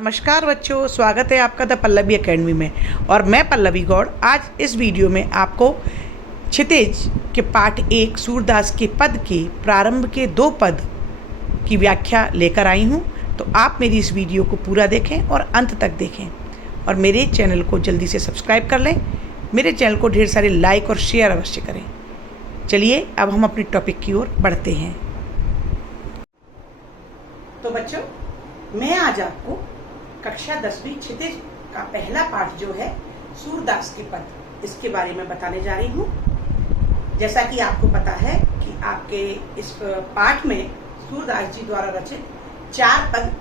नमस्कार बच्चों, स्वागत है आपका द पल्लवी एकेडमी में। और मैं पल्लवी गौड़ आज इस वीडियो में आपको क्षितिज के पाठ 1 सूरदास के पद के प्रारंभ के 2 पद की व्याख्या लेकर आई हूँ। तो आप मेरी इस वीडियो को पूरा देखें और अंत तक देखें और मेरे चैनल को जल्दी से सब्सक्राइब कर लें। मेरे चैनल को ढेर सारे लाइक और शेयर अवश्य करें। चलिए अब हम अपनी टॉपिक की ओर बढ़ते हैं। तो बच्चों, मैं आज आपको कक्षा 10वीं क्षितिज का पहला पाठ जो है सूरदास के पद, इसके बारे में बताने जा रही हूँ। जैसा कि आपको पता है कि आपके इस पाठ में सूरदास जी द्वारा रचित 4 पद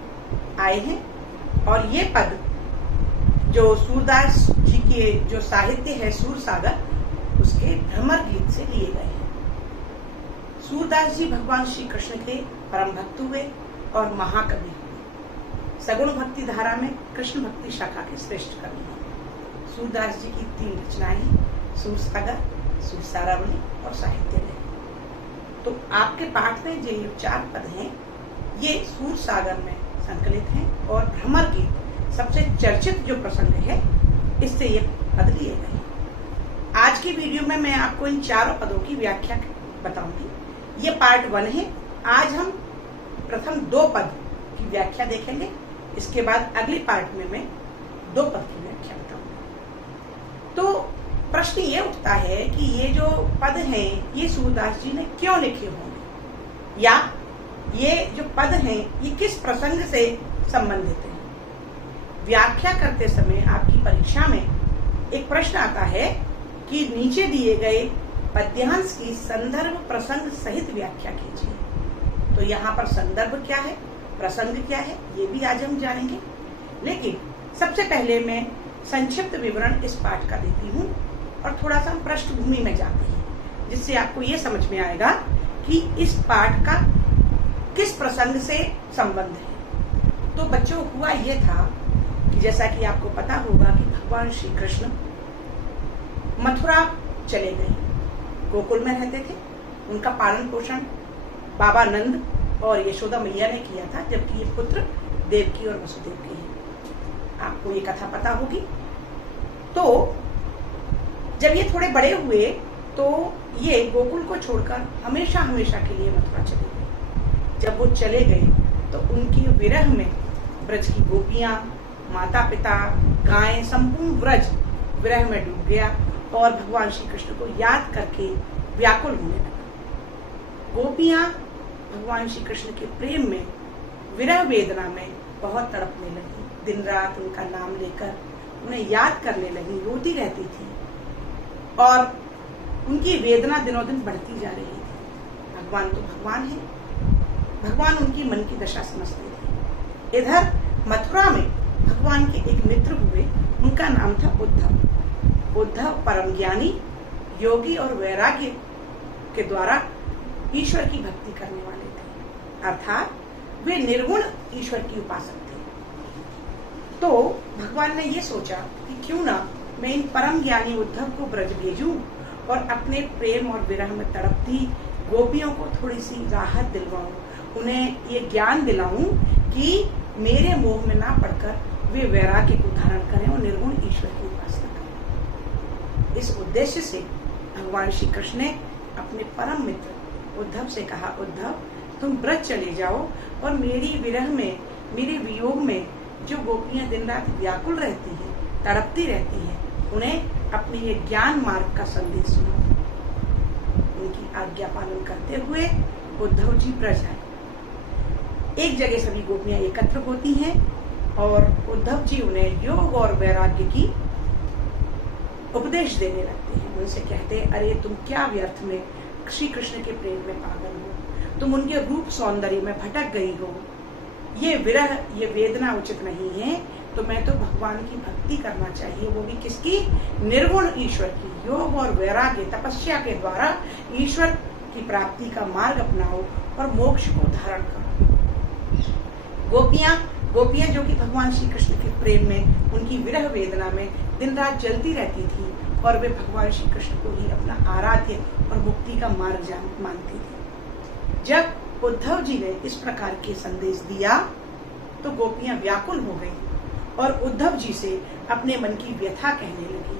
आए हैं और ये पद जो सूरदास जी के जो साहित्य है सूरसागर, उसके भ्रमर गीत से लिए गए हैं। सूरदास जी भगवान श्री कृष्ण के परम भक्त हुए और महाकवि हुए। सगुण भक्ति धारा में कृष्ण भक्ति शाखा के श्रेष्ठ कवि हैं। सूरदास जी की 3 रचनाएं हैं, सूरसागर, सूरसारावली और साहित्यलय। तो आपके पाठ में जो 4 पद हैं ये सूरसागर में संकलित हैं और भ्रमर गीत सबसे चर्चित जो प्रसंग है, इससे ये पद लिए गए हैं। आज की वीडियो में मैं आपको इन 4 पदों की व्याख्या बताऊंगी। ये पार्ट 1 है। आज हम प्रथम 2 पद की व्याख्या देखेंगे। इसके बाद अगले पार्ट में मैं 2 पद की व्याख्या बताऊंगी। तो प्रश्न ये उठता है कि ये जो पद हैं ये सूरदास जी ने क्यों लिखे होंगे, या ये जो पद हैं ये किस प्रसंग से संबंधित हैं। व्याख्या करते समय आपकी परीक्षा में एक प्रश्न आता है कि नीचे दिए गए पद्यांश की संदर्भ प्रसंग सहित व्याख्या कीजिए। तो यहाँ पर संदर्भ क्या है, प्रसंग क्या है, ये भी आज हम जानेंगे। लेकिन सबसे पहले मैं संक्षिप्त विवरण इस पाठ का देती हूँ और थोड़ा सा हम पृष्ठभूमि में जाते हैं, जिससे आपको ये समझ में आएगा कि इस पाठ का किस प्रसंग से संबंध है। तो बच्चों, हुआ ये था कि जैसा कि आपको पता होगा कि भगवान श्री कृष्ण मथुरा चले गए, गोकुल में रहते थे। उनका पालन पोषण बाबा नंद और यशोदा मैया ने किया था, जबकि ये पुत्र देवकी और वसुदेव के हैं। आपको ये कथा पता होगी। तो जब ये थोड़े बड़े हुए तो ये गोकुल को छोड़कर हमेशा हमेशा के लिए मथुरा चले गए। जब वो चले गए तो उनकी विरह में ब्रज की गोपियां, माता पिता, गायें, संपूर्ण ब्रज विरह में डूब गया और भगवान श्री कृष्ण को याद करके व्याकुल होने लगा। गोपियां भगवान श्री कृष्ण के प्रेम में, विरह वेदना में बहुत तड़पने लगी। दिन रात उनका नाम लेकर उन्हें याद करने लगी, रोती रहती थी और उनकी वेदना दिनों दिन बढ़ती जा रही थी। भगवान तो भगवान है, भगवान उनकी मन की दशा समझते थे। इधर मथुरा में भगवान के एक मित्र हुए, उनका नाम था उद्धव। उद्धव परम ज्ञानी, योगी और वैराग्य के द्वारा ईश्वर की भक्ति करने वाले थे, अर्थात वे निर्गुण ईश्वर की उपासक थे। तो भगवान ने ये सोचा कि क्यों ना मैं इन परम ज्ञानी उद्धव को ब्रज भेजूं और अपने प्रेम और विरह में तड़पती गोपियों को थोड़ी सी राहत दिलवाऊं, उन्हें ये ज्ञान दिलाऊं कि मेरे मोह में ना पड़कर वे वैराग्य को धारण करें और निर्गुण ईश्वर की उपासना करें। इस उद्देश्य से भगवान श्री कृष्ण ने अपने परम मित्र उद्धव से कहा, उद्धव तुम ब्रज चले जाओ और मेरी विरह में, मेरे वियोग में जो गोपियां दिन रात व्याकुल रहती हैं, तड़पती रहती हैं, उन्हें अपने ये ज्ञान मार्ग का संदेश सुनाओ। उनकी आज्ञा पालन करते हुए उद्धव जी ब्रज आए। एक जगह सभी गोपियां एकत्र होती हैं और उद्धव जी उन्हें योग और वैराग्य की उपदेश देने लगते हैं। उनसे कहते हैं, अरे तुम क्या व्यर्थ में श्री कृष्ण के प्रेम में पागल हो, तुम उनके रूप सौंदर्य में भटक गई हो। ये विरह, ये वेदना उचित नहीं है। तो मैं तो भगवान की भक्ति करना चाहिए, वो भी किसकी, निर्गुण ईश्वर की। योग और वैराग्य, तपस्या के द्वारा ईश्वर की प्राप्ति का मार्ग अपनाओ और मोक्ष को धारण करो। गोपियां जो कि भगवान श्री कृष्ण के प्रेम में, उनकी विरह वेदना में दिन रात जलती रहती थी और वे भगवान श्री कृष्ण को ही अपना आराध्य और मुक्ति का मार्ग मानती थी। जब उद्धव जी ने इस प्रकार के संदेश दिया तो गोपियां व्याकुल हो गई और उद्धव जी से अपने मन की व्यथा कहने लगी।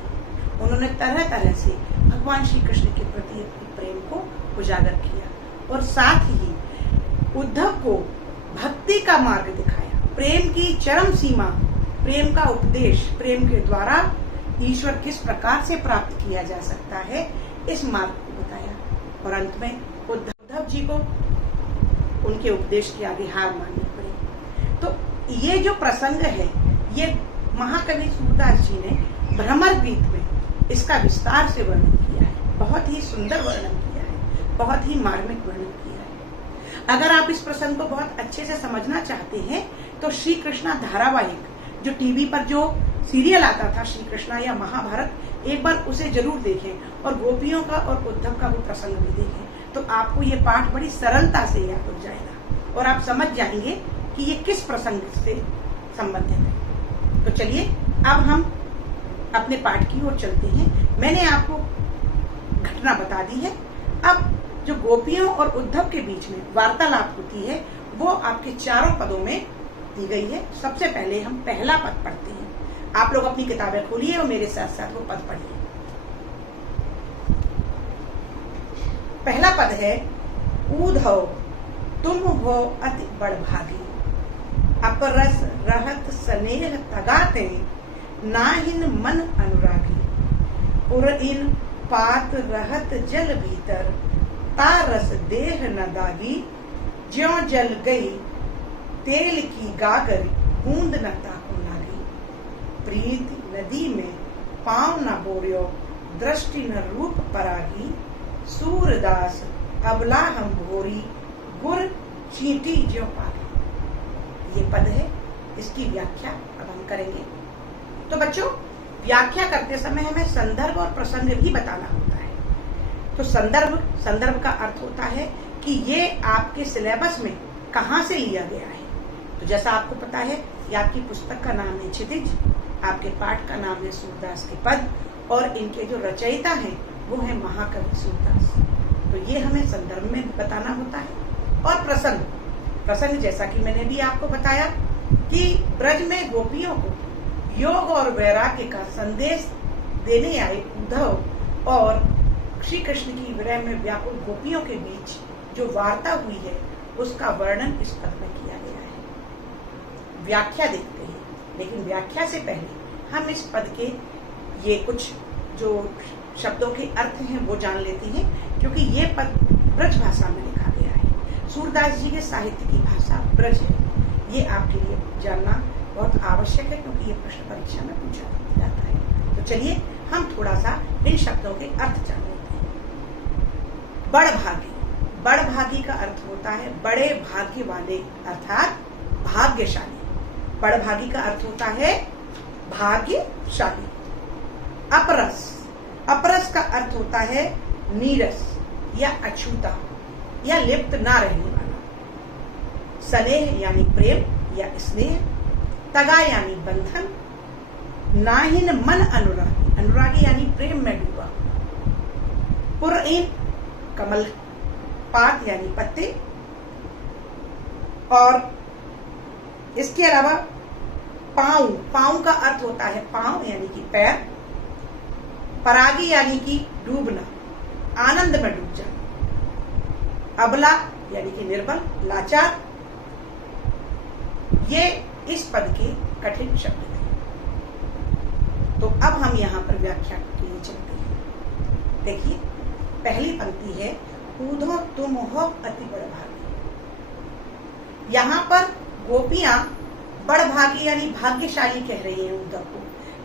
उन्होंने तरह तरह से भगवान श्री कृष्ण के प्रति अपने प्रेम को उजागर किया और साथ ही उद्धव को भक्ति का मार्ग दिखाया, प्रेम की चरम सीमा, प्रेम का उपदेश, प्रेम के द्वारा ईश्वर किस प्रकार से प्राप्त किया जा सकता है, इस मार्ग को बताया। और अंत में उद्धव जी को उनके उपदेश के आगे हार माननी पड़ी। तो ये जो प्रसंग है, ये महाकवि सूरदास जी ने भ्रमर गीत में इसका विस्तार से वर्णन किया है, बहुत ही सुंदर वर्णन किया है, बहुत ही मार्मिक वर्णन किया है। अगर आप इस प्रसंग को बहुत अच्छे से समझना चाहते हैं तो श्री कृष्णा धारावाहिक, जो टीवी पर जो सीरियल आता था श्री कृष्णा या महाभारत, एक बार उसे जरूर देखें और गोपियों का और उद्धव का वो प्रसंग भी देखें, तो आपको ये पाठ बड़ी सरलता से याद हो जाएगा और आप समझ जाएंगे कि ये किस प्रसंग से संबंधित है। तो चलिए अब हम अपने पाठ की ओर चलते हैं। मैंने आपको घटना बता दी है। अब जो गोपियों और उद्धव के बीच में वार्तालाप होती है वो आपके चारों पदों में दी गई है। सबसे पहले हम पहला पद पढ़ते हैं। आप लोग अपनी किताबें खोलिए और मेरे साथ साथ वो पद पढ़िए। पहला पद है, ऊधव तुम हो अति बड़भागी, अपरस रहत स्नेह तगाते, नाहिन मन अनुरागी, पुर इन पात रहत जल भीतर, तारस देह न दागी, ज्यों जल गई तेल की गागर, बूंद न ताको लागी, प्रीत नदी में पाँव न बोर्यो, दृष्टि न रूप परागी, सूरदास अबला हम भोरी, गुर चींटी ज्यों पागी। ये पद है, इसकी व्याख्या अब हम करेंगे। तो बच्चों, व्याख्या करते समय हमें संदर्भ और प्रसंग भी बताना होता है। तो संदर्भ का अर्थ होता है कि ये आपके सिलेबस में कहाँ से लिया गया है। तो जैसा आपको पता है, ये आपकी पुस्तक का नाम है क्षितिज, आपके पाठ का नाम है सूरदास के पद, और इनके जो रचयिता हैं वो है महाकवि सूरदास। तो ये हमें संदर्भ में बताना होता है। और प्रसंग जैसा कि मैंने भी आपको बताया कि ब्रज में गोपियों को योग और वैराग्य का संदेश देने आए उद्धव और श्री कृष्ण की विरह में व्याकुल गोपियों के बीच जो वार्ता हुई है उसका वर्णन इस पद में किया गया है। व्याख्या देखते हैं, लेकिन व्याख्या से पहले हम इस पद के ये कुछ जो शब्दों के अर्थ हैं वो जान लेते हैं, क्योंकि ये पद ब्रज भाषा में लिखा गया है। सूरदास जी के साहित्य की भाषा ब्रज है। ये आपके लिए जानना बहुत आवश्यक है, क्योंकि ये प्रश्न परीक्षा में पूछा जाता है। तो चलिए हम थोड़ा सा इन शब्दों के अर्थ जान लेते हैं। बड़भागी, बड़भागी का अर्थ होता है बड़े भाग्य वाले, अर्थात भाग्यशाली। बड़भागी का अर्थ होता है भाग्यशाली। अपरस, अपरस का अर्थ होता है नीरस या अछूता या लिप्त ना रहने वाला। स्नेह यानी प्रेम या स्नेह, तगा यानी बंधन, नाहिन मन अनुरागी, अनुरागी यानी प्रेम में डूबा, पुरईन कमल पात यानी पत्ते, और इसके अलावा पाँव, पाँव का अर्थ होता है पाँव यानी कि पैर, परागी यानी कि डूबना, आनंद में डूब जाना, अबला यानी कि निर्बल, लाचार। ये इस पद के कठिन शब्द थे। तो अब हम यहाँ पर व्याख्या के लिए चलते हैं। देखिए, पहली पंक्ति है, ऊधो तुम हो अति बड़भागी। यहाँ पर गोपियां बड़भागी यानी भाग्यशाली कह रही हैं उद्धव को,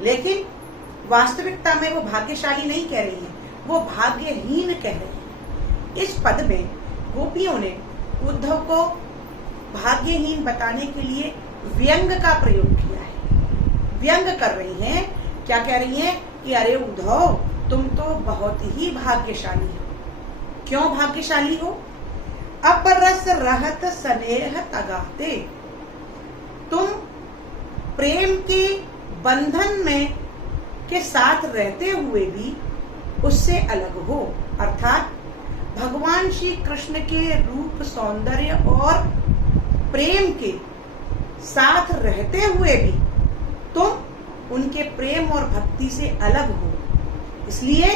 लेकिन वास्तविकता में वो भाग्यशाली नहीं कह रही हैं, वो भाग्यहीन कह रही हैं। इस पद में गोपियों ने उद्धव को भाग्यहीन बताने के लिए व्यंग का प्रयोग किया है। व्यंग कर रही हैं, क्या कह रही हैं कि अरे उद्धव, तुम तो बहुत ही भाग्यशाली हो। क्यों भाग्यशाली हो? अपरस रहत स्नेह तगाते, तुम प्रेम के बंधन में के साथ रहते हुए भी उससे अलग हो, अर्थात भगवान श्री कृष्ण के रूप, सौंदर्य और प्रेम के साथ रहते हुए भी तुम उनके प्रेम और भक्ति से अलग हो, इसलिए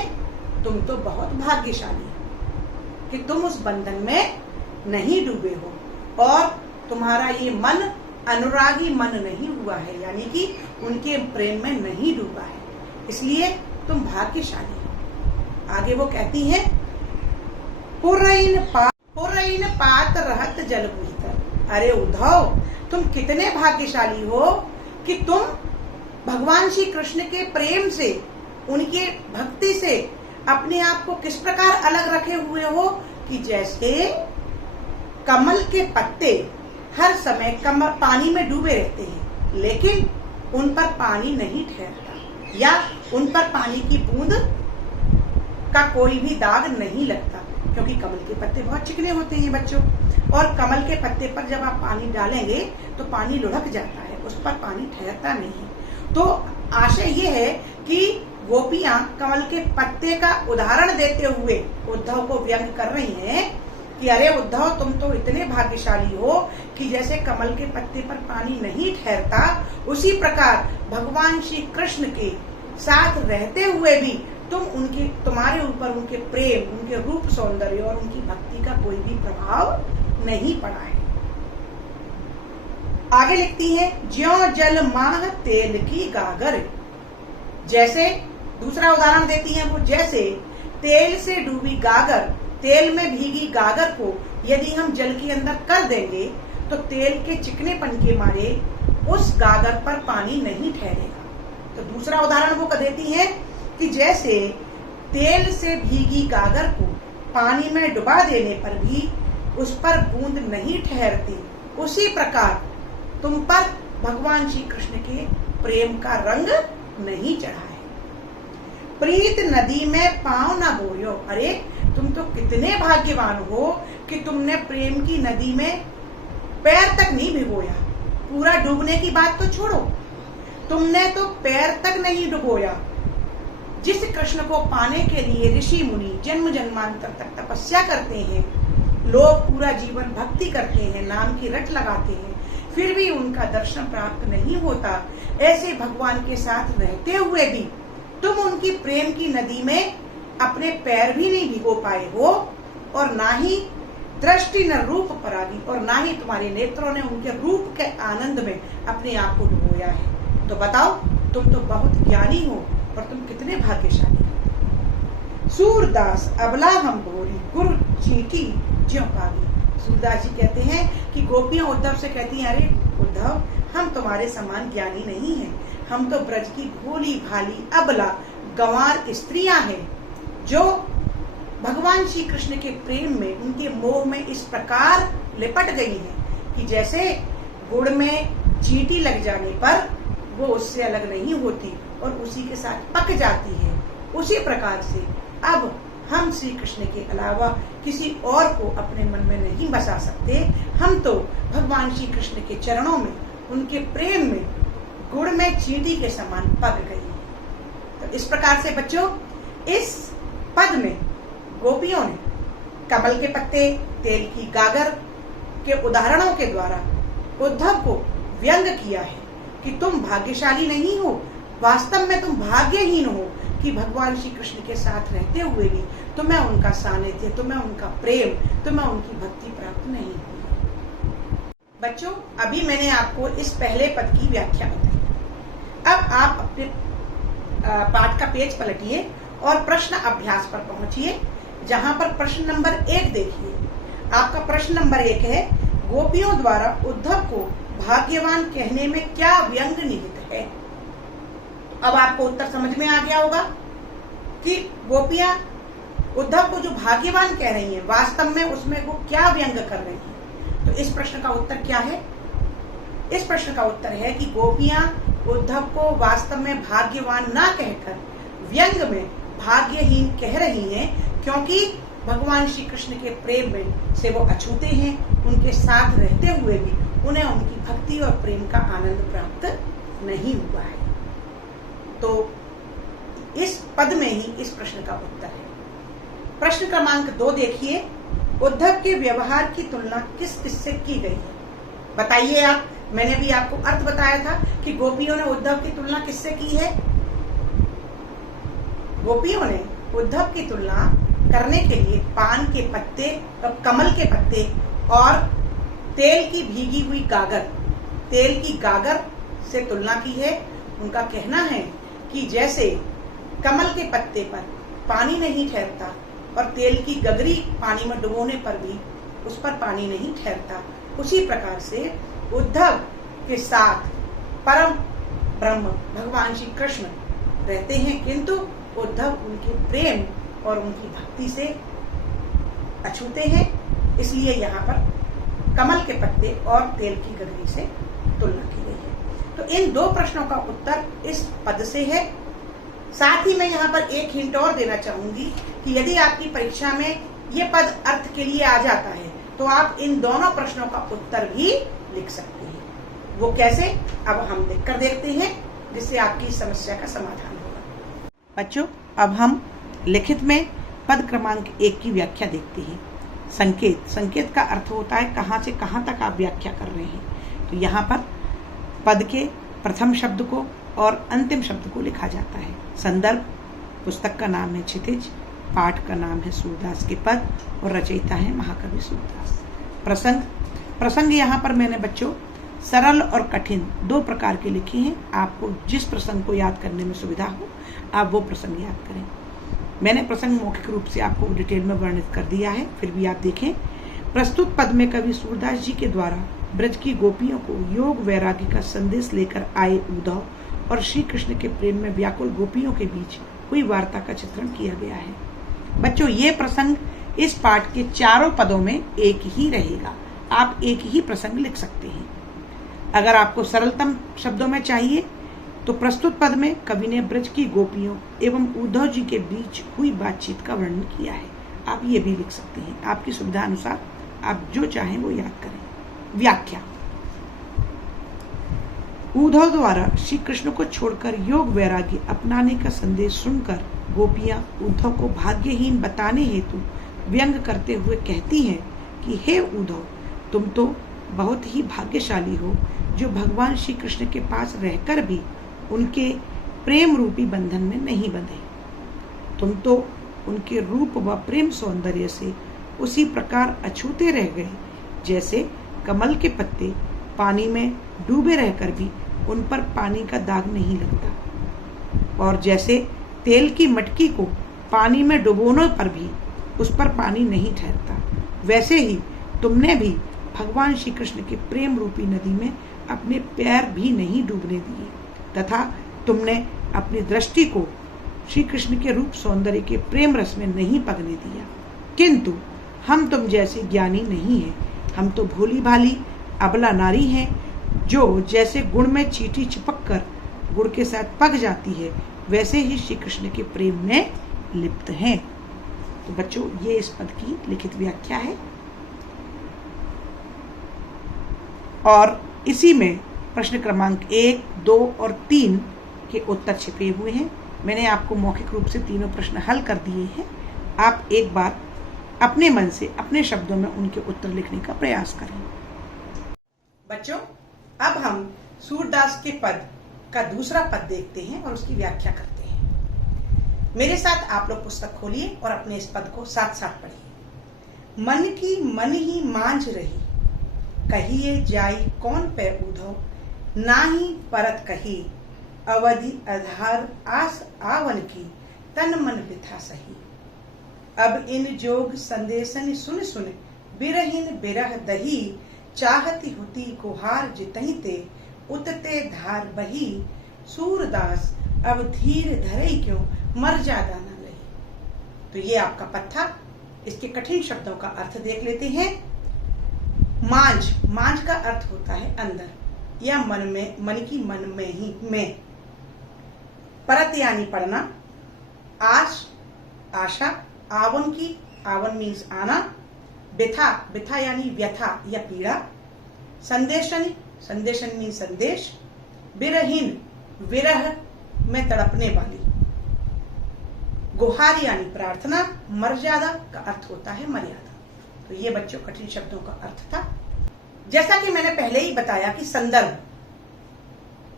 तुम तो बहुत भाग्यशाली हो कि तुम उस बंधन में नहीं डूबे हो और तुम्हारा ये मन अनुरागी मन नहीं हुआ है, यानी कि उनके प्रेम में नहीं डूबा है, इसलिए तुम भाग्यशाली हो। आगे वो कहती हैं, पुरैन पात रहत जल भीतर। अरे उद्धव, तुम कितने भाग्यशाली हो कि तुम भगवान श्री कृष्ण के प्रेम से, उनके भक्ति से अपने आप को किस प्रकार अलग रखे हुए हो कि जैसे कमल के पत्ते हर समय कमल पानी में डूबे रहते हैं, लेकिन उन पर पानी नहीं ठहरता या उन पर पानी की बूंद का कोई भी दाग नहीं लगता, क्योंकि कमल के पत्ते बहुत चिकने होते हैं बच्चों, और कमल के पत्ते पर जब आप पानी डालेंगे तो पानी लुढ़क जाता है, उस पर पानी ठहरता नहीं। तो आशय ये है कि गोपियां कमल के पत्ते का उदाहरण देते हुए उद्धव को व्यंग कर रही हैं कि अरे उद्धव, तुम तो इतने भाग्यशाली हो कि जैसे कमल के पत्ते पर पानी नहीं ठहरता, उसी प्रकार भगवान श्री कृष्ण के साथ रहते हुए भी तुम्हारे ऊपर उनके प्रेम, उनके रूप सौंदर्य और उनकी भक्ति का कोई भी प्रभाव नहीं पड़ा है। आगे लिखती है, ज्यों जल माह तेल की गागर। जैसे दूसरा उदाहरण देती हैं वो, जैसे तेल से डूबी गागर, तेल में भीगी गागर को यदि हम जल के अंदर कर देंगे तो तेल के चिकनेपन के मारे उस गागर पर पानी नहीं ठहरेगा। तो दूसरा उदाहरण वो देती है कि जैसे तेल से भीगी गागर को पानी में डुबा देने पर भी उस पर बूंद नहीं ठहरती, उसी प्रकार तुम पर भगवान श्री कृष्ण के प्रेम का रंग नहीं चढ़ा है। प्रीत नदी में पांव न बोयो। अरे तुम तो कितने भाग्यवान हो कि तुमने प्रेम की नदी में पैर तक नहीं भिगोया। पूरा डूबने की बात तो छोड़ो, तुमने तो पैर तक नहीं डुबोया। जिस कृष्ण को पाने के लिए ऋषि मुनि जन्म जन्मांतर तक तपस्या करते हैं, लोग पूरा जीवन भक्ति करते हैं, नाम की रट लगाते हैं, फिर भी उनका दर्शन प्राप्त नहीं होता, ऐसे भगवान के साथ रहते हुए भी तुम उनकी प्रेम की नदी में अपने पैर भी नहीं भिगो पाए हो, और ना ही दृष्टि न रूप परागी, और ना ही तुम्हारे नेत्रों ने उनके रूप के आनंद में अपने आप को डुबोया है। तो बताओ, तुम तो बहुत ज्ञानी हो और तुम कितने भाग्यशाली हो। सूरदास अबला हम भोरी गुरु चींटी ज्यों पागी। सूरदास जी कहते हैं कि गोपियां उद्धव से कहती हैं, अरे उद्धव, हम तुम्हारे समान ज्ञानी नहीं हैं, हम तो ब्रज की भोली भाली अबला गंवार स्त्रियां हैं जो भगवान श्री कृष्ण के प्रेम में, उनके मोह में इस प्रकार लिपट गई हैं कि जैसे गुड़ में चींटी लग जाने पर वो उससे अलग नहीं होती और उसी के साथ पक जाती है। उसी प्रकार से अब हम श्री कृष्ण के अलावा किसी और को अपने मन में नहीं बसा सकते। हम तो भगवान श्री कृष्ण के चरणों में, उनके प्रेम में गुड़ में चींटी के समान पक गई है। तो इस प्रकार से बच्चों, इस पद में गोपियों ने कमल के पत्ते, तेल की गागर के उदाहरणों के द्वारा उद्धव को व्यंग किया है कि तुम भाग्यशाली नहीं हो, वास्तव में तुम भाग्यहीन हो कि भगवान श्री कृष्ण के साथ रहते हुए भी तुम्हें उनका सानिध्य, तुम्हें उनका प्रेम, तुम्हें उनकी भक्ति प्राप्त नहीं हुई। बच्चों, अभी मैंने आपको इस पहले पद की व्याख्या बताई। अब आप अपने पाठ का पेज पलटिए और प्रश्न अभ्यास पर पहुंचिए, जहां पर प्रश्न नंबर 1 देखिए। आपका प्रश्न नंबर 1 है, गोपियों द्वारा उद्धव को भाग्यवान कहने में क्या व्यंग निहित है। अब आपको उत्तर समझ में आ गया होगा कि गोपियां उद्धव को जो भाग्यवान कह रही हैं, वास्तव में उसमें वो क्या व्यंग कर रही हैं। तो इस प्रश्न का उत्तर क्या है? इस प्रश्न का उत्तर है कि गोपियां उद्धव को वास्तव में भाग्यवान ना कहकर व्यंग में भाग्यहीन कह रही हैं, क्योंकि भगवान श्री कृष्ण के प्रेम में से वो अछूते हैं। उनके साथ रहते हुए भी उन्हें उनकी भक्ति और प्रेम का आनंद प्राप्त नहीं हुआ है। तो इस पद में ही इस प्रश्न का उत्तर है। प्रश्न क्रमांक 2 देखिए, उद्धव के व्यवहार की तुलना किस किस से की गई है। बताइए आप मैंने भी आपको अर्थ बताया था कि गोपियों ने उद्धव की तुलना किससे की है। गोपियों ने उद्धव की तुलना करने के लिए पान के पत्ते, कमल के पत्ते और तेल की भीगी हुई गागर, तेल की गागर से तुलना की है। उनका कहना है कि जैसे कमल के पत्ते पर पानी नहीं ठहरता और तेल की गगरी पानी में डुबोने पर भी उस पर पानी नहीं ठहरता, उसी प्रकार से उद्धव के साथ परम ब्रह्म भगवान श्री कृष्ण रहते हैं, किंतु उद्धव उनके प्रेम और उनकी भक्ति से अछूते हैं। इसलिए यहाँ पर कमल के पत्ते और तेल की गगरी से तुलना की गई है। तो इन दो प्रश्नों का उत्तर इस पद से है। साथ ही मैं यहाँ पर एक हिंट और देना चाहूंगी कि यदि आपकी परीक्षा में ये पद अर्थ के लिए आ जाता है तो आप इन दोनों प्रश्नों का उत्तर भी लिख सकते हैं। वो कैसे, अब हम लिखकर देखते हैं, जिससे आपकी समस्या का समाधान होगा। बच्चों, अब हम लिखित में पद क्रमांक 1 की व्याख्या देखते हैं। संकेत, संकेत का अर्थ होता है कहाँ से कहाँ तक आप व्याख्या कर रहे हैं। तो यहाँ पर पद के प्रथम शब्द को और अंतिम शब्द को लिखा जाता है। संदर्भ, पुस्तक का नाम है क्षितिज, पाठ का नाम है सूरदास के पद और रचयिता है महाकवि सूरदास। प्रसंग, प्रसंग यहाँ पर मैंने बच्चों सरल और कठिन दो प्रकार के लिखे हैं। आपको जिस प्रसंग को याद करने में सुविधा हो आप वो प्रसंग याद करें। मैंने प्रसंग मौखिक रूप से आपको डिटेल में वर्णित कर दिया है, फिर भी आप देखें। प्रस्तुत पद में कवि सूरदास जी के द्वारा ब्रज की गोपियों को योग वैराग्य का संदेश लेकर आए उद्धव और श्री कृष्ण के प्रेम में व्याकुल गोपियों के बीच हुई वार्ता का चित्रण किया गया है। बच्चों, ये प्रसंग इस पाठ के चारों पदों में एक ही रहेगा। आप एक ही प्रसंग लिख सकते हैं। अगर आपको सरलतम शब्दों में चाहिए तो प्रस्तुत पद में कवि ने ब्रज की गोपियों एवं उद्धव जी के बीच हुई बातचीत का वर्णन किया है। आप ये भी लिख सकते हैं। आपकी सुविधा अनुसार आप जो चाहें वो याद करें। व्याख्या, उद्धव द्वारा श्री कृष्ण को छोड़कर योग वैराग्य अपनाने का संदेश सुनकर गोपियां उद्धव को भाग्यहीन बताने हेतु व्यंग करते हुए कहती हैं कि हे उद्धव, तुम तो बहुत ही भाग्यशाली हो जो भगवान श्री कृष्ण के पास रहकर भी उनके प्रेम रूपी बंधन में नहीं बंधे। तुम तो उनके रूप व प्रेम सौंदर्य से उसी प्रकार अछूते रह गए जैसे कमल के पत्ते पानी में डूबे रहकर भी उन पर पानी का दाग नहीं लगता, और जैसे तेल की मटकी को पानी में डुबोने पर भी उस पर पानी नहीं ठहरता, वैसे ही तुमने भी भगवान श्री कृष्ण के प्रेम रूपी नदी में अपने पैर भी नहीं डूबने दिए तथा तुमने अपनी दृष्टि को श्री कृष्ण के रूप सौंदर्य के प्रेम रस में नहीं पगने दिया। किंतु हम तुम जैसे ज्ञानी नहीं हैं। हम तो भोली भाली अबला नारी हैं जो जैसे गुड़ में चींटी चिपक कर गुड़ के साथ पक जाती है वैसे ही श्री कृष्ण के प्रेम में लिप्त हैं। तो बच्चों, ये इस पद की लिखित व्याख्या है और इसी में प्रश्न क्रमांक 1, 2 और 3 के उत्तर छिपे हुए हैं। मैंने आपको मौखिक रूप से तीनों प्रश्न हल कर दिए हैं। आप एक बार अपने मन से अपने शब्दों में उनके उत्तर लिखने का प्रयास करें। बच्चों, अब हम सूरदास के पद का दूसरा पद देखते हैं और उसकी व्याख्या करते हैं। मेरे साथ आप लोग पुस्तक खोलिए और अपने इस पद को साथ साथ पढ़िए। मन की मन ही मांझ रही, कहिए जाई कौन पे उद्धव, नाही परत कही, अवधि आधार आस आवन की, तन मन बिथा सही। अब इन जोग संदेशन सुन सुन, बिरहिन बिरह दही, चाहती हुती गुहार जितहि ते, उतते धार बही, सूरदास अब धीर धरई क्यों, मर जादा न रही। तो ये आपका पद था। इसके कठिन शब्दों का अर्थ देख लेते हैं। मांझ, मांझ का अर्थ होता है अंदर या मन में, मन की मन में ही में। परत यानी पढ़ना, आश आशा, आवन की, आवन मीन्स आना, बिथा, बिथा यानी व्यथा या पीड़ा, संदेशन, संदेशन मीन्स संदेश, बिरहीन, विरह में तड़पने वाली, गुहार यानी प्रार्थना, मर्यादा का अर्थ होता है मर्यादा। तो ये बच्चों कठिन शब्दों का अर्थ था। जैसा कि मैंने पहले ही बताया कि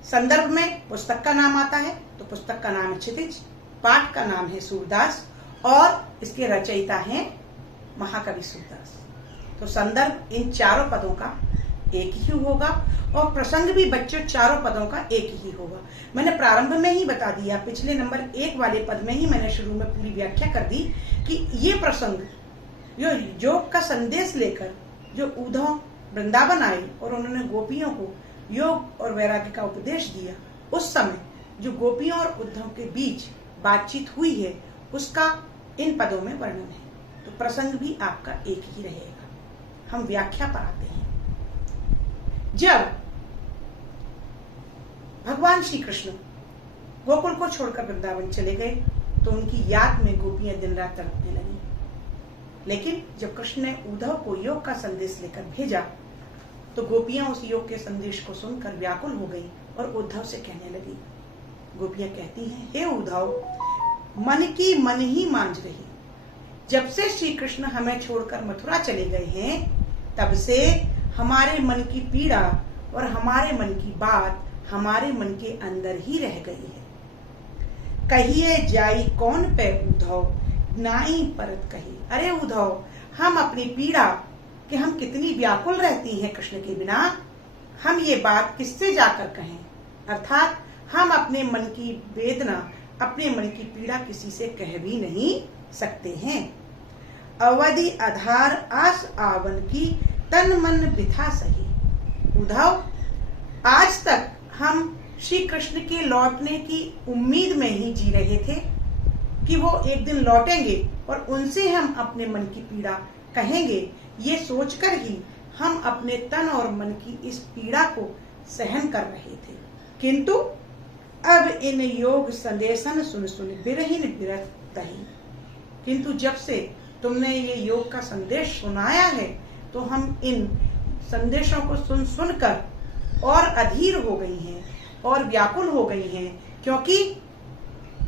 संदर्भ में पुस्तक का नाम आता है, तो पुस्तक का नाम है क्षितिज, पाठ का नाम है सूरदास और इसके रचयिता हैं महाकवि सूरदास। तो संदर्भ इन चारों पदों का एक ही होगा और प्रसंग भी बच्चों चारों पदों का एक ही होगा। मैंने प्रारंभ में ही बता दिया, पिछले नंबर 1 वाले पद में ही मैंने शुरू में पूरी व्याख्या कर दी कि ये प्रसंग योग का संदेश लेकर जो उद्धव वृंदावन आए और उन्होंने गोपियों को योग और वैराग्य का उपदेश दिया, उस समय जो गोपियों और उद्धव के बीच बातचीत हुई है उसका इन पदों में वर्णन है। तो प्रसंग भी आपका एक ही रहेगा। हम व्याख्या पर आते हैं। जब भगवान श्री कृष्ण गोकुल को छोड़कर वृंदावन चले गए तो उनकी याद में गोपियां दिन रात तड़पने लगी। लेकिन जब कृष्ण ने उद्धव को योग का संदेश लेकर भेजा तो गोपियां उस योग के संदेश को सुनकर व्याकुल हो गई और उद्धव से कहने लगी। गोपियां कहती हैं, हे उद्धव, मन की मन ही मांझ रही। जब से श्री कृष्ण हमें छोड़कर मथुरा चले गए हैं तब से हमारे मन की पीड़ा और हमारे मन की बात हमारे मन के अंदर ही रह गई है। कहिए जाई कौन पे उद्धव, नाई परत कही। अरे उद्धव, हम अपनी पीड़ा कि हम कितनी व्याकुल रहती हैं कृष्ण के बिना, हम ये बात किससे जाकर कहें। अर्थात हम अपने मन की वेदना, अपने मन की पीड़ा किसी से कह भी नहीं सकते हैं। अवधि आधार आस आवन की, तन मन बिथा सही। उद्धव, आज तक हम श्री कृष्ण के लौटने की उम्मीद में ही जी रहे थे कि वो एक दिन लौटेंगे और उनसे हम अपने मन की पीड़ा कहेंगे। ये सोचकर ही हम अपने तन और मन की इस पीड़ा को सहन कर रहे थे, किंतु अब इन योग संदेशन सुन सुन बिरहिन बिरत तही। किंतु जब से तुमने ये योग का संदेश सुनाया है तो हम इन संदेशों को सुन सुनकर और अधीर हो गई हैं और व्याकुल हो गई हैं, क्योंकि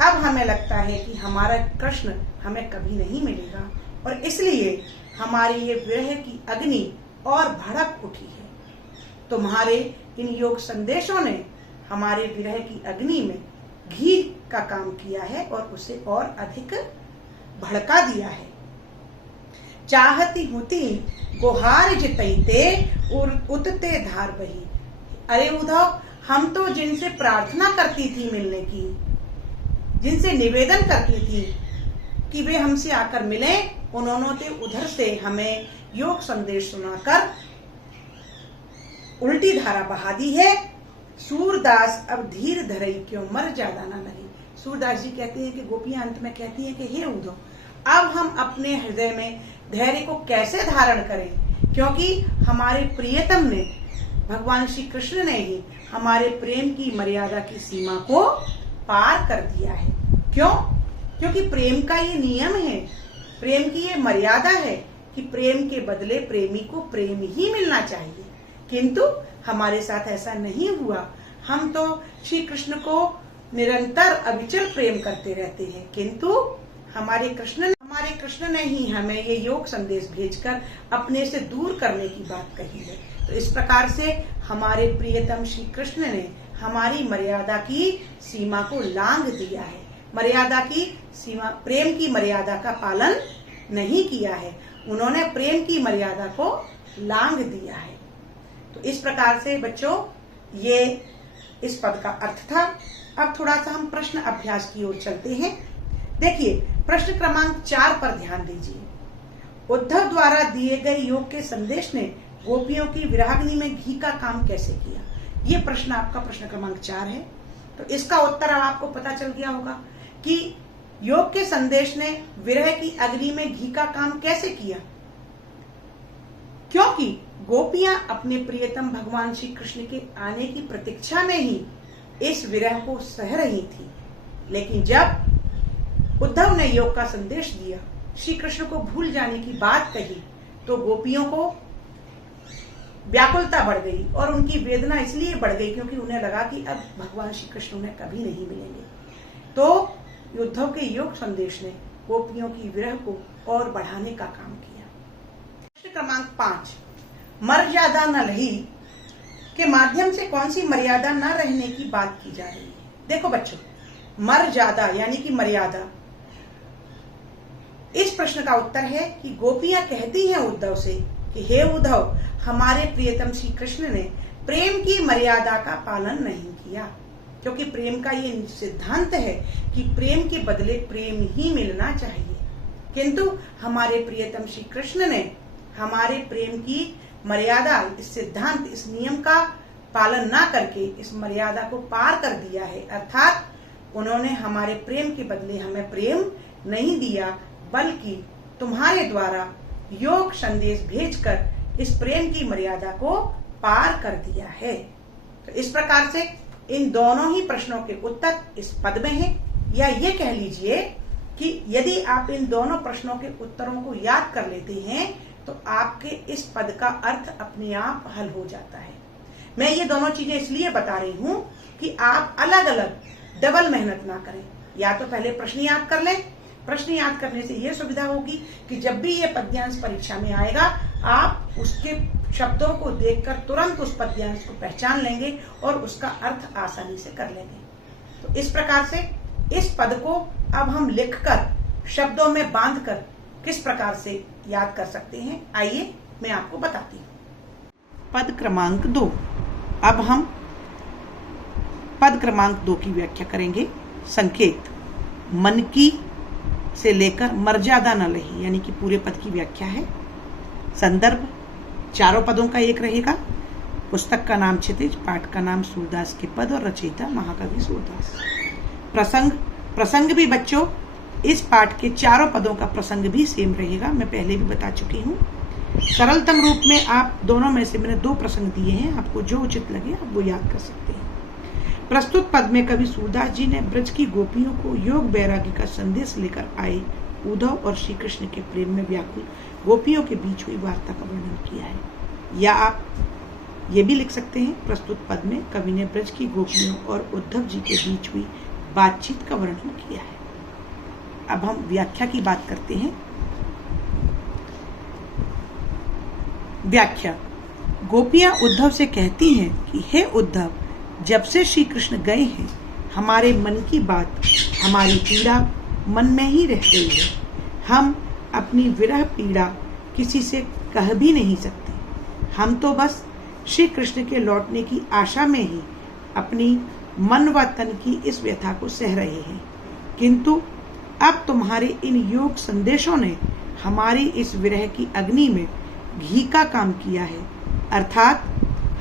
अब हमें लगता है कि हमारा कृष्ण हमें कभी नहीं मिलेगा और इसलिए हमारी ये विरह की अग्नि और भड़क उठी है। तुम्हारे इन योग संदेशों ने हमारे विरह की अग्नि में घी का काम किया है और उसे और अधिक भड़का दिया है। चाहती होती गुहार जितैते उतते धार बही। अरे उद्धव, हम तो जिनसे प्रार्थना करती थी मिलने की, जिनसे निवेदन करती थी कि वे हमसे आकर मिलें, उन्होंने उधर से हमें योग संदेश सुनाकर उल्टी धारा बहा दी है। सूरदास अब धीर धरई क्यों मर ज्यादा ना लगी। सूरदास जी कहते हैं कि गोपियां अंत में कहती हैं कि हे उद्धव, अब हम अपने हृदय में धैर्य को कैसे धारण करें, क्योंकि हमारे प्रियतम ने, भगवान श्री कृष्ण ने ही हमारे प्रेम की मर्यादा की सीमा को पार कर दिया है। क्यों? क्योंकि प्रेम का ये नियम है, प्रेम की ये मर्यादा है कि प्रेम के बदले प्रेमी को प्रेम ही मिलना चाहिए, किंतु हमारे साथ ऐसा नहीं हुआ। हम तो श्री कृष्ण को निरंतर अविचल प्रेम करते रहते हैं, किंतु हमारे कृष्ण ने ही हमें ये योग संदेश भेजकर अपने से दूर करने की बात कही है। तो इस प्रकार से हमारे प्रियतम श्री कृष्ण ने हमारी मर्यादा की सीमा को लांघ दिया है, मर्यादा की सीमा, प्रेम की मर्यादा का पालन नहीं किया है, उन्होंने प्रेम की मर्यादा को लांघ दिया है। तो इस प्रकार से बच्चों ये इस पद का अर्थ था। अब थोड़ा सा हम प्रश्न अभ्यास की ओर चलते हैं। देखिए, प्रश्न क्रमांक 4 पर ध्यान दीजिए। उद्धव द्वारा दिए गए योग के संदेश ने गोपियों की विराग्नि में घी का काम कैसे किया? ये प्रश्न आपका प्रश्न क्रमांक 4 है। तो इसका उत्तर अब आपको पता चल गया होगा कि योग के संदेश ने विरह की अग्नि में घी का काम कैसे किया, क्योंकि गोपियां अपने प्रियतम भगवान श्री कृष्ण के आने की प्रतीक्षा में ही इस विरह को सह रही थी। लेकिन जब उद्धव ने योग का संदेश दिया, श्री कृष्ण को भूल जाने की बात कही, तो गोपियों को व्याकुलता बढ़ गई और उनकी वेदना इसलिए बढ़ गई क्योंकि उन्हें लगा कि अब भगवान श्री कृष्ण उन्हें कभी नहीं मिलेंगे। तो उद्धव के योग संदेश ने गोपियों की विरह को और बढ़ाने का काम किया। प्रश्न क्रमांक 5, मर्यादा न रही के माध्यम से कौन सी मर्यादा न रहने की बात की जा रही है। देखो बच्चों, मर्यादा यानी कि मर्यादा, इस प्रश्न का उत्तर है कि गोपियां कहती हैं उद्धव से कि हे उद्धव, हमारे प्रियतम श्री कृष्ण ने प्रेम की मर्यादा का पालन नहीं किया, क्योंकि प्रेम का ये सिद्धांत है कि प्रेम के बदले प्रेम ही मिलना चाहिए। किंतु हमारे प्रियतम श्री कृष्ण ने हमारे प्रेम की मर्यादा, इस सिद्धांत, इस नियम का पालन ना करके इस मर्यादा को पार कर दिया है। अर्थात उन्होंने हमारे प्रेम के बदले हमें प्रेम नहीं दिया, बल्कि तुम्हारे द्वारा योग संदेश भेजकर इस प्रेम की मर्यादा को पार कर दिया है। तो इस प्रकार से इन दोनों ही प्रश्नों के उत्तर इस पद में हैं, या ये कह लीजिए कि यदि आप इन दोनों प्रश्नों के उत्तरों को याद कर लेते हैं तो आपके इस पद का अर्थ अपने आप हल हो जाता है। मैं ये दोनों चीजें इसलिए बता रही हूं कि आप अलग अलग डबल मेहनत ना करें। या तो पहले प्रश्न याद कर लें, प्रश्न याद करने से यह सुविधा होगी कि जब भी ये पद्यांश परीक्षा में आएगा आप उसके शब्दों को देखकर तुरंत उस पद्यांश को पहचान लेंगे और उसका अर्थ आसानी से कर लेंगे। तो इस प्रकार से इस पद को अब हम लिखकर शब्दों में बांधकर किस प्रकार से याद कर सकते हैं, आइए मैं आपको बताती हूँ। पद क्रमांक 2। अब हम पद क्रमांक 2 की व्याख्या करेंगे। संकेत, मन की से लेकर मर्यादा न रही, यानी कि पूरे पद की व्याख्या है। संदर्भ, चारों पदों का एक रहेगा। पुस्तक का नाम क्षितिज, पाठ का नाम सूरदास के पद और रचयिता महाकवि सूरदास। प्रसंग भी बच्चों इस पाठ के चारों पदों का प्रसंग भी सेम रहेगा, मैं पहले भी बता चुकी हूँ। सरलतम रूप में आप दोनों में से मैंने 2 प्रसंग दिए हैं, आपको जो उचित लगे आप वो याद कर सकते हैं। प्रस्तुत पद में कवि सूरदास जी ने ब्रज की गोपियों को योग वैराग्य का संदेश लेकर आए उद्धव और श्री कृष्ण के प्रेम में व्याकुल गोपियों के बीच हुई वार्ता का वर्णन किया है। या आप ये भी लिख सकते हैं, प्रस्तुत पद में कवि ने ब्रज की गोपियों और उद्धव जी के बीच हुई बातचीत का वर्णन किया है। अब हम व्याख्या की बात करते हैं। व्याख्या, गोपियां उद्धव से कहती हैं कि हे उद्धव, जब से श्री कृष्ण गए हैं हमारे मन की बात, हमारी पीड़ा मन में ही रह गई है। हम अपनी विरह पीड़ा किसी से कह भी नहीं सकते। हम तो बस श्री कृष्ण के लौटने की आशा में ही अपनी मन व तन की इस व्यथा को सह रहे हैं। किंतु अब तुम्हारे इन योग संदेशों ने हमारी इस विरह की अग्नि में घी का काम किया है, अर्थात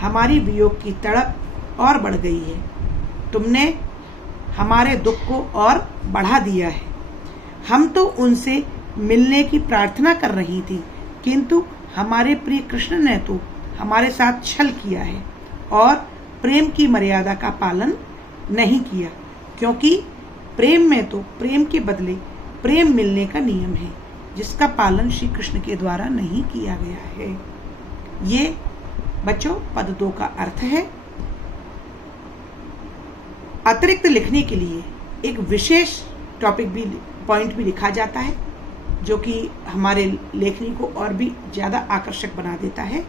हमारी वियोग की तड़प और बढ़ गई है। तुमने हमारे दुख को और बढ़ा दिया है। हम तो उनसे मिलने की प्रार्थना कर रही थी, किंतु हमारे प्रिय कृष्ण ने तो हमारे साथ छल किया है और प्रेम की मर्यादा का पालन नहीं किया, क्योंकि प्रेम में तो प्रेम के बदले प्रेम मिलने का नियम है, जिसका पालन श्री कृष्ण के द्वारा नहीं किया गया है। ये बच्चों पद 2 का अर्थ है। अतिरिक्त लिखने के लिए एक विशेष पॉइंट भी लिखा जाता है, जो कि हमारे लेखनी को और भी ज्यादा आकर्षक बना देता है।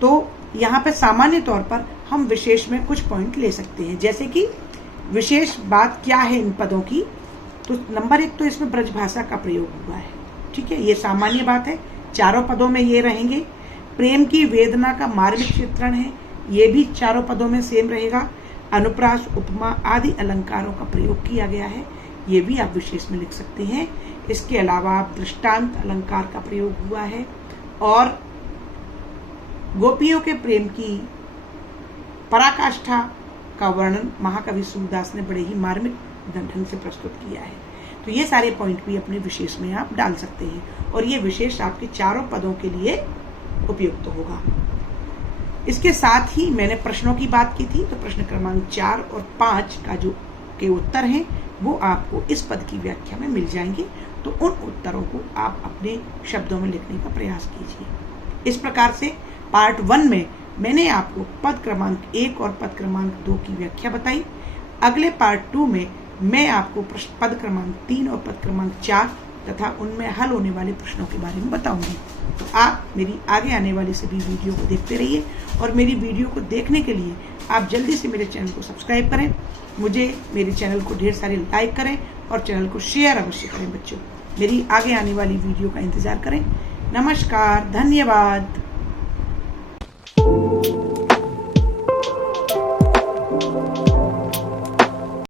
तो यहाँ पे सामान्य तौर पर हम विशेष में कुछ पॉइंट ले सकते हैं, जैसे कि विशेष बात क्या है इन पदों की। तो नंबर 1 तो इसमें ब्रज भाषा का प्रयोग हुआ है, ठीक है, ये सामान्य बात है। चारों पदों में ये रहेंगे। प्रेम की वेदना का मार्मिक चित्रण है, ये भी चारों पदों में सेम रहेगा। अनुप्रास, उपमा आदि अलंकारों का प्रयोग किया गया है, ये भी आप विशेष में लिख सकते हैं। इसके अलावा दृष्टांत अलंकार का प्रयोग हुआ है और गोपियों के प्रेम की पराकाष्ठा का वर्णन महाकवि सूरदास ने बड़े ही मार्मिक ढंग से प्रस्तुत किया है। तो ये सारे पॉइंट भी अपने विशेष में आप डाल सकते हैं और ये विशेष आपके चारों पदों के लिए उपयुक्त होगा। इसके साथ ही मैंने प्रश्नों की बात की थी, तो प्रश्न क्रमांक 4 और 5 का जो के उत्तर हैं वो आपको इस पद की व्याख्या में मिल जाएंगे। तो उन उत्तरों को आप अपने शब्दों में लिखने का प्रयास कीजिए। इस प्रकार से पार्ट 1 में मैंने आपको पद क्रमांक 1 और पद क्रमांक 2 की व्याख्या बताई। अगले पार्ट 2 में मैं आपको पद क्रमांक 3 और पद क्रमांक 4 तथा उनमें हल होने वाले प्रश्नों के बारे में बताऊंगी। तो आप मेरी आगे आने वाली सभी वीडियो को देखते रहिए और मेरी वीडियो को देखने के लिए आप जल्दी से मेरे चैनल को सब्सक्राइब करें, मुझे मेरे चैनल को ढेर सारे लाइक करें और चैनल को शेयर अवश्य करें। बच्चों, मेरी आगे आने वाली वीडियो का इंतजार करें। नमस्कार, धन्यवाद।